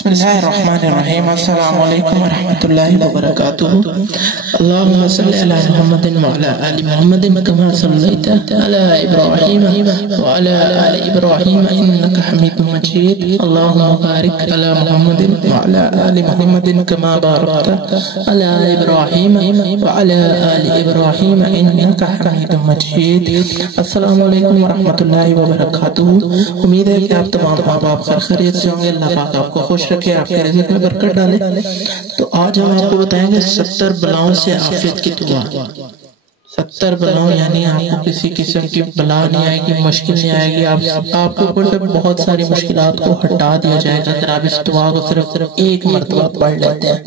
बिस्मिल्लाहिर्रहमानिर्रहीम। अस्सलामु अलैकुम वरहमतुल्लाहि वबरकातुहू। अल्लाहुम्मा सल्लि अला मुहम्मदिन व अला आलि मुहम्मदिन कमा सल्लैता अला इब्राहीम व अला आलि इब्राहीम इन्नका हमीदुम मजीद। अल्लाहुम्मा बारिक अला मुहम्मदिन व अला आलि मुहम्मदिन कमा बारकता अला इब्राहीम व अला आलि इब्राहीम इन्नका हमीदुम मजीद। अस्सलामु अलैकुम वरहमतुल्लाहि वबरकातुहू। उम्मीद है कि आप तमाम आप खैरियत से होंगे। अल्लाह पाक आपको खुश रखे, आपके रिज़्क़ में बरकत डाले। तो आज हम आपको बताएंगे 70 बलाओं से आफियत की दुआ। 70 बलाओं यानी आपको किसी किस्म की बला नहीं आएगी, मुश्किल नहीं आएगी। आपके ऊपर से बहुत सारी मुश्किलात को हटा दिया जाएगा अगर आप इस दुआ को सिर्फ एक मरतबा पढ़ लेते हैं।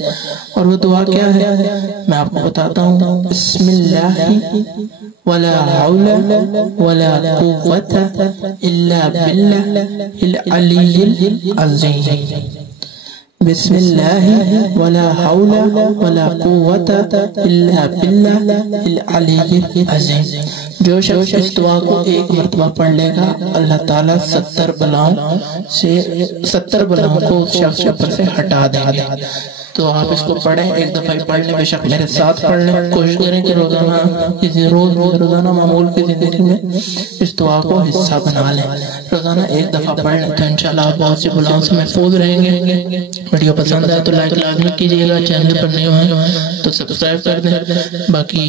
और वो दुआ क्या है मैं आपको बताता हूँ। बिस्मिल्लाहि वला हौला वला कुव्वता इल्ला बिल्लाहिल अलिय्यिल अज़ीम। बिस्मिल्लाहि वला हौला वला कुव्वता इल्ला बिल्लाहिल अलिय्यिल अज़ीम। जो शख्स इस दुआ को एक मरतबा पढ़ लेगा अल्लाह ताला 70 बलाओं को उस शख्स के ऊपर से हटा देंगे। तो आप इसको पढ़ें, एक दफा पढ़ लें, बेशक मेरे साथ पढ़ लें। कोशिश करें कि रोजाना मामूल की जिंदगी में इस दुआ को हिस्सा बना लें। रोजाना एक दफा पढ़ लें तो इंशाल्लाह आप बहुत सी बुलाओं से महफूज रहेंगे। वीडियो पसंद आए तो लाइक लाजमी कीजिएगा, चैनल पर नए हैं तो सब्सक्राइब कर दें। बाकी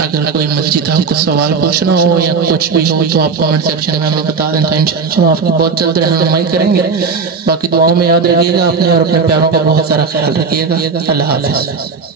अगर कोई मस्जिद आपको सवाल पूछना हो या कुछ भी हो तो आप कमेंट सेक्शन में हमें बता दें, तो इंशाल्लाह आपकी बहुत जल्द रहनुमाई करेंगे। बाकी दुआओं में याद रखिएगा अपने और अपने प्यारों का बहुत सारा ख्याल रखिएगा। अल्लाह हाफ़िज़।